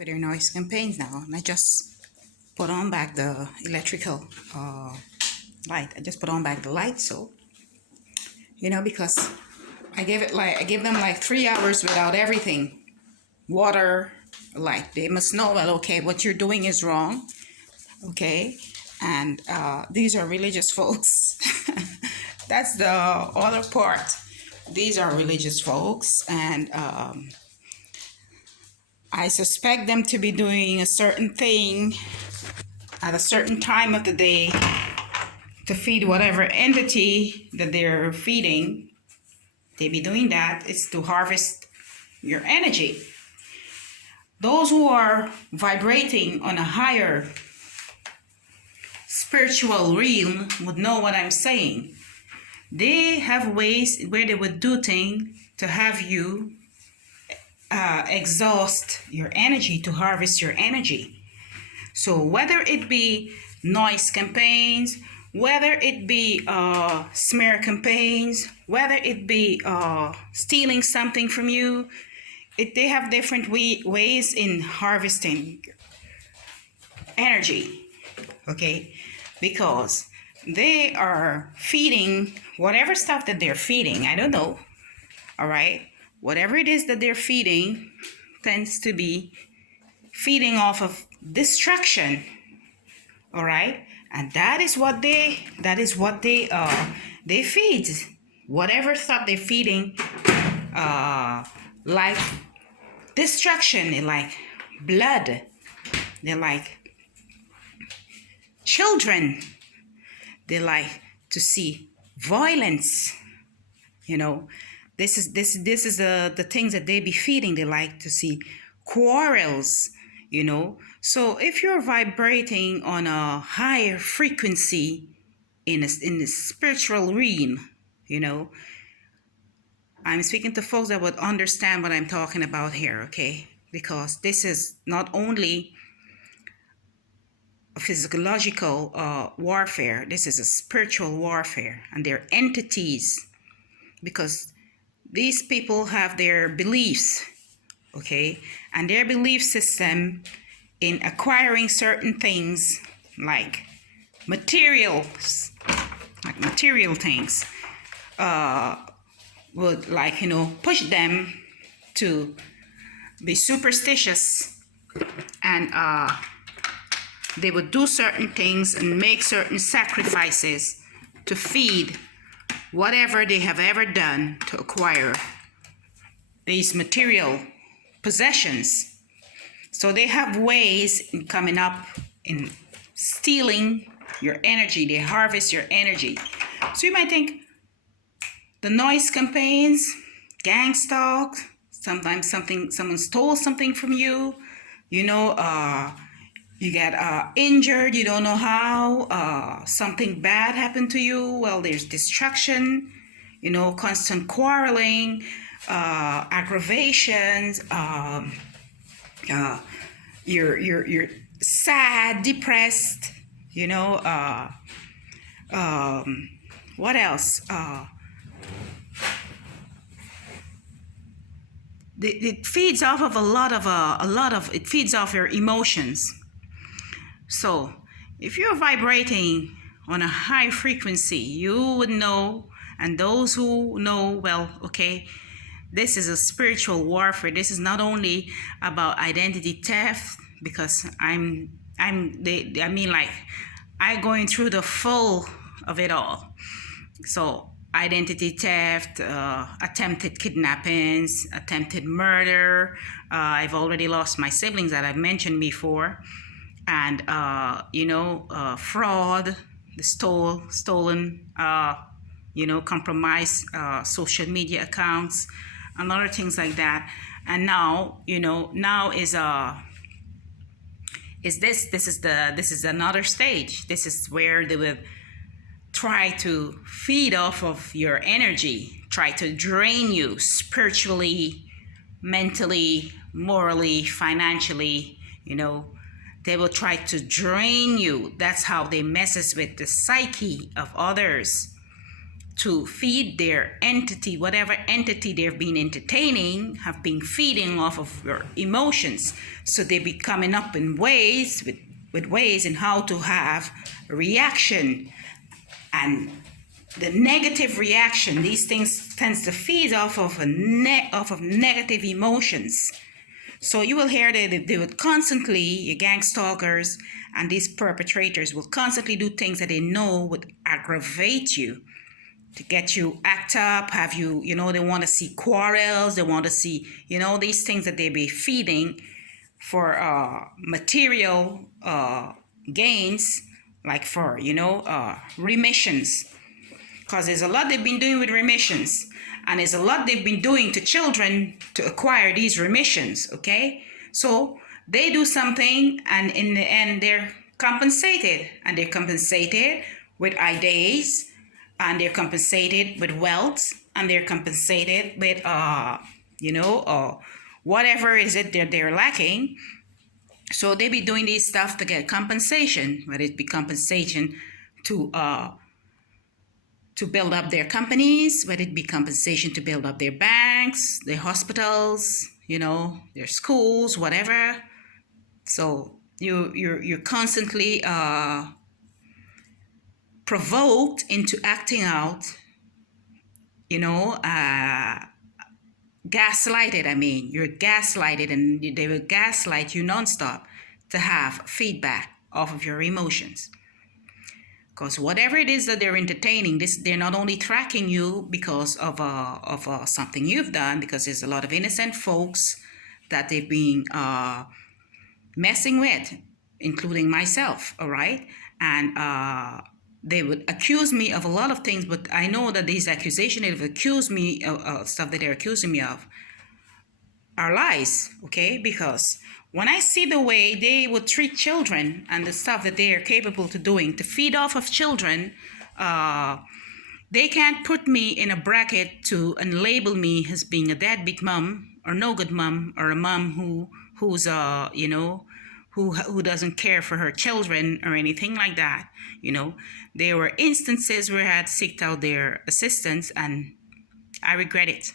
for their noise campaigns now, and I just put on back the electrical light. I just put on back the light, so because I give them like 3 hours without everything, water, light. They must know that okay, what you're doing is wrong, okay, and these are religious folks. That's the other part. These are religious folks, and I suspect them to be doing a certain thing at a certain time of the day to feed whatever entity that they're feeding. They be doing that. It's to harvest your energy. Those who are vibrating on a higher spiritual realm would know what I'm saying. They have ways where they would do things to have you exhaust your energy, to harvest your energy. So whether it be noise campaigns, whether it be smear campaigns, whether it be stealing something from you, they have different ways in harvesting energy, okay? Because they are feeding whatever stuff that they're feeding, I don't know, all right? Whatever it is that they're feeding tends to be feeding off of destruction, all right? And that is what they feed. Whatever stuff they're feeding, like destruction, they like blood, they like children, they like to see violence. This is the things that they be feeding. They like to see quarrels. So if you're vibrating on a higher frequency in the spiritual realm, I'm speaking to folks that would understand what I'm talking about here, okay? Because this is not only a physiological warfare, this is a spiritual warfare, and they're entities, because these people have their beliefs, okay? And their belief system in acquiring certain things like material things would push them to be superstitious, and they would do certain things and make certain sacrifices to feed whatever they have ever done to acquire these material possessions. So they have ways in coming up in stealing your energy. They harvest your energy. So you might think the noise campaigns, gang stalk, sometimes someone stole something from you, you get injured, you don't know how, something bad happened to you. Well, there's destruction, constant quarreling, aggravations, you're sad, depressed, what else? It feeds off of a lot of it feeds off your emotions. So if you're vibrating on a high frequency, you would know, and those who know, well, okay, this is a spiritual warfare. This is not only about identity theft, because I'm going through the full of it all. So identity theft, attempted kidnappings, attempted murder. I've already lost my siblings that I've mentioned before. And fraud, the stolen, compromised social media accounts, and other things like that. And now, this is another stage. This is where they will try to feed off of your energy, try to drain you spiritually, mentally, morally, financially. They will try to drain you. That's how they messes with the psyche of others, to feed their entity, whatever entity they've been entertaining, have been feeding off of your emotions. So they be coming up in ways, with ways in how to have a reaction. And the negative reaction, these things tends to feed off of negative emotions. So you will hear that they would constantly, your gang stalkers and these perpetrators will constantly do things that they know would aggravate you, to get you act up, have you, they want to see quarrels, they want to see, these things that they be feeding for material gains, like for, remissions. Because there's a lot they've been doing with remissions. And there's a lot they've been doing to children to acquire these remissions, okay? So they do something, and in the end, they're compensated. And they're compensated with ideas, and they're compensated with wealth, and they're compensated with, whatever is it that they're lacking. So they be doing these stuff to get compensation, whether it be compensation to build up their companies, whether it be compensation to build up their banks, their hospitals, their schools, whatever. So you're constantly provoked into acting out, gaslighted. You're gaslighted, and they will gaslight you nonstop to have feedback off of your emotions. Because whatever it is that they're entertaining, they're not only tracking you because of something you've done, because there's a lot of innocent folks that they've been messing with, including myself, all right? And they would accuse me of a lot of things, but I know that these accusations they've accused me of stuff that they're accusing me of are lies, okay? Because when I see the way they would treat children and the stuff that they are capable to doing to feed off of children, they can't put me in a bracket and label me as being a deadbeat mom or no good mom, or a mom who's who doesn't care for her children or anything like that. There were instances where I had seeked out their assistance, and I regret it.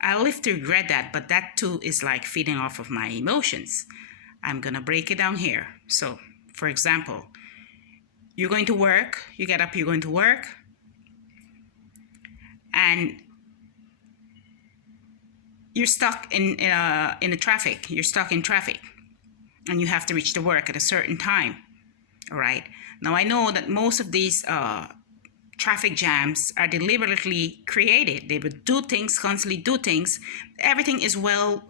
I live to regret that, but that too is like feeding off of my emotions. I'm gonna break it down here. So, for example, you're going to work, you get up, you're going to work, and you're stuck in the traffic. You're stuck in traffic, and you have to reach the work at a certain time. All right. Now I know that most of these traffic jams are deliberately created. They would do things, constantly do things. Everything is well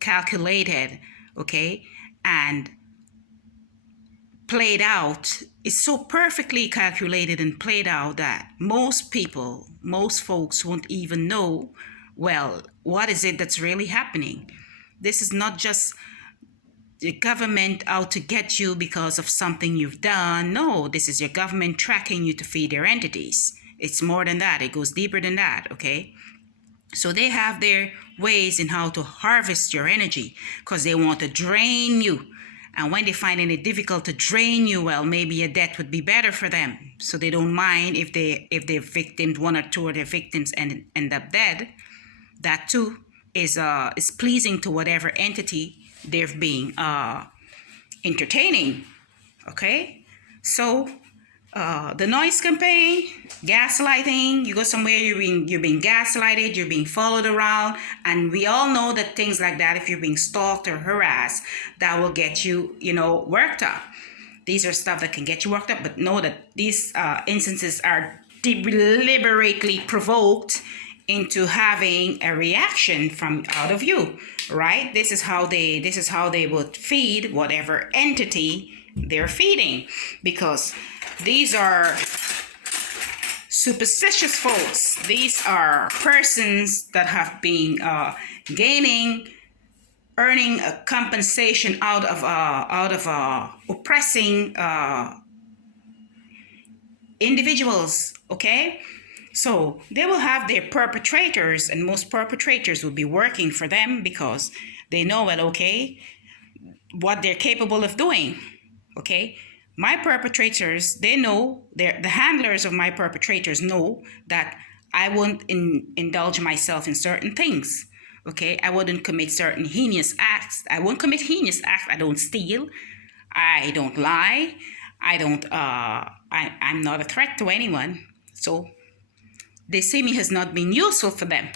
calculated, okay, and played out. It's so perfectly calculated and played out that most folks won't even know, well, what is it that's really happening? This is not just the government out to get you because of something you've done. No, this is your government tracking you to feed their entities. It's more than that. It goes deeper than that, okay? So they have their ways in how to harvest your energy, because they want to drain you. And when they find it difficult to drain you, well, maybe a death would be better for them. So they don't mind if they're victims, one or two of their victims end up dead. That too is pleasing to whatever entity they've been entertaining, okay? So the noise campaign, gaslighting, you go somewhere, you're being gaslighted, you're being followed around, and we all know that things like that, if you're being stalked or harassed, that will get you, worked up. These are stuff that can get you worked up, but know that these instances are deliberately provoked into having a reaction from out of you, right? This is how they would feed whatever entity they're feeding, because these are superstitious folks. These are persons that have been earning a compensation out of oppressing individuals, okay? So they will have their perpetrators, and most perpetrators will be working for them because they know, well, okay, what they're capable of doing, okay? my perpetrators, they know, the handlers of my perpetrators know that I won't indulge myself in certain things. Okay, I wouldn't commit certain heinous acts. I won't commit heinous acts. I don't steal. I don't lie. I don't. I'm not a threat to anyone. So they see me as not being useful for them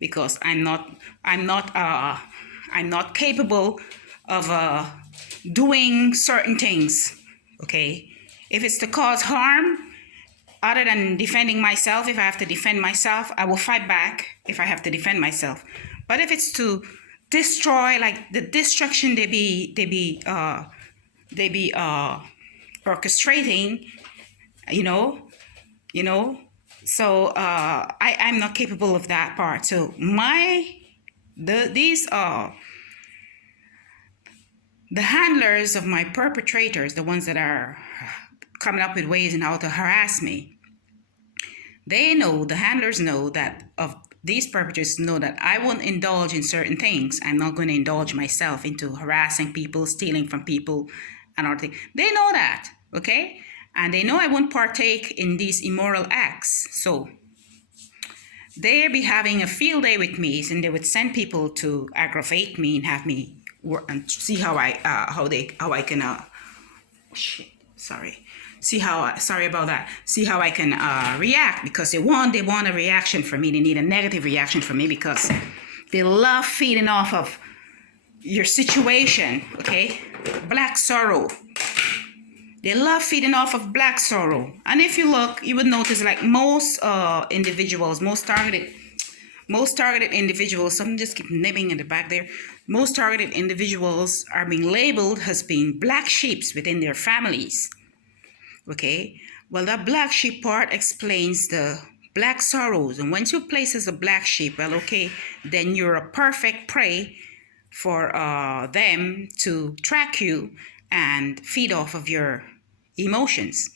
because I'm not. I'm not. I'm not capable of doing certain things. Okay, if it's to cause harm, other than defending myself, if I have to defend myself, I will fight back if I have to defend myself. But if it's to destroy, like the destruction they be orchestrating, you know, So I'm not capable of that part. So these are the handlers of my perpetrators, the ones that are coming up with ways and how to harass me. They know, the handlers know that of these perpetrators know that I won't indulge in certain things. I'm not going to indulge myself into harassing people, stealing from people, and all things. They know that, okay? And they know I won't partake in these immoral acts. So they'd be having a field day with me, and they would send people to aggravate me and have me work and see how I can sorry about that. See how I can react, because they want a reaction from me. They need a negative reaction from me because they love feeding off of your situation, okay? Black sorrow. They love feeding off of black sorrow. And if you look, you would notice like most individuals, most targeted individuals, something just keep nibbling in the back there. Most targeted individuals are being labeled as being black sheeps within their families. Okay, well, that black sheep part explains the black sorrows. And once you place as a black sheep, well, okay, then you're a perfect prey for them to track you and feed off of your emotions.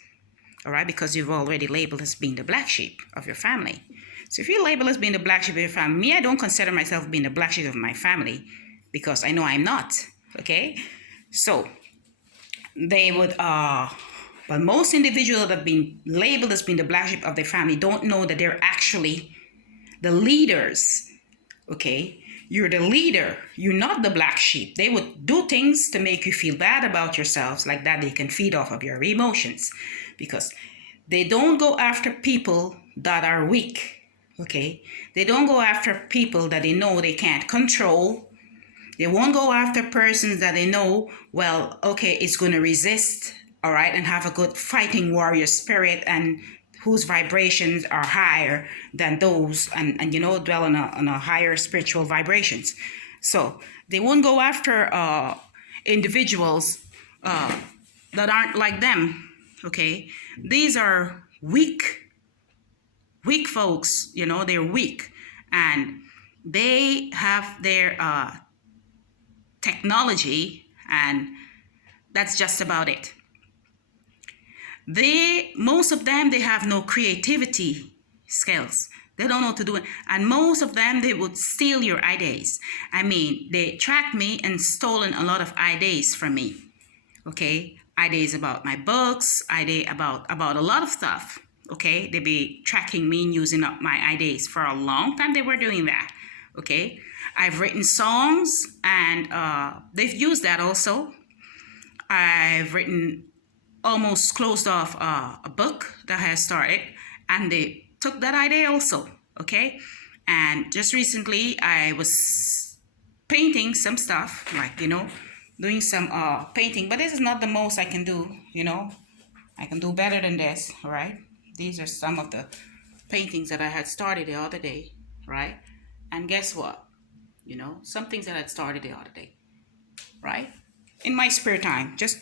All right, because you've already labeled as being the black sheep of your family. So if you label as being the black sheep of your family, me, I don't consider myself being the black sheep of my family because I know I'm not. Okay, so they would but most individuals that have been labeled as being the black sheep of their family don't know that they're actually the leaders. Okay, you're the leader, you're not the black sheep. They would do things to make you feel bad about yourselves, like that they can feed off of your emotions, because they don't go after people that are weak. Okay, they don't go after people that they know they can't control. They won't go after persons that they know, well, okay, it's going to resist, all right, and have a good fighting warrior spirit, and whose vibrations are higher than those, and dwell on a higher spiritual vibrations. So they won't go after individuals that aren't like them. Okay, these are weak folks. They're weak, and they have their technology, and that's just about it. Most of them, they have no creativity skills. They don't know what to do. And most of them, they would steal your ideas. I mean, they tracked me and stolen a lot of ideas from me. Okay? Ideas about my books, idea about a lot of stuff. Okay? They be tracking me and using up my ideas. For a long time, they were doing that. Okay? I've written songs, and they've used that also. I've written almost closed off a book that I had started, and they took that idea also. Okay, and just recently I was painting some stuff, like doing some painting, but this is not the most I can do. I can do better than this. All right, these are some of the paintings that I had started the other day, right? And guess what? Some things that I had started the other day, right? In my spare time, just to